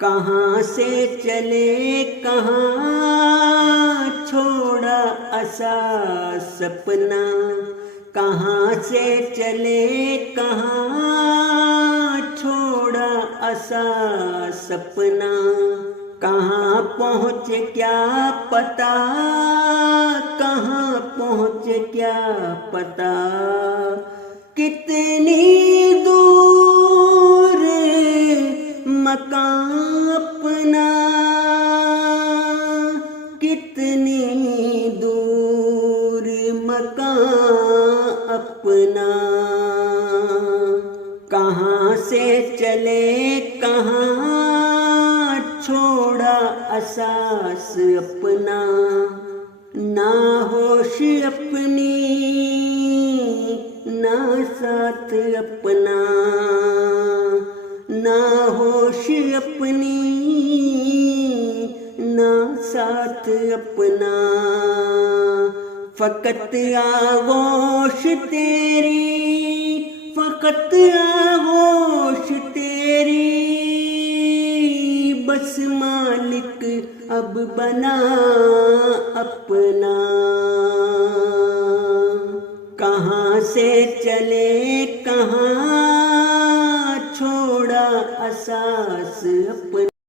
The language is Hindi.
कहाँ से चले कहाँ छोड़ा ऐसा सपना, कहाँ से चले कहाँ छोड़ा ऐसा सपना, कहाँ पहुँच क्या पता, कहाँ पहुँच क्या पता, कितनी दूर मकान अपना, कितनी दूर मकान अपना, कहाँ से चले कहाँ छोड़ा एहसास अपना, ना होश अपनी ना साथ अपना, ना होश अपनी ना साथ अपना, फकत आगोश तेरी, फकत आगोश तेरी, बस मालिक अब बना अपना। कहाँ से चले कहाँ छोड़ा एहसास अपना।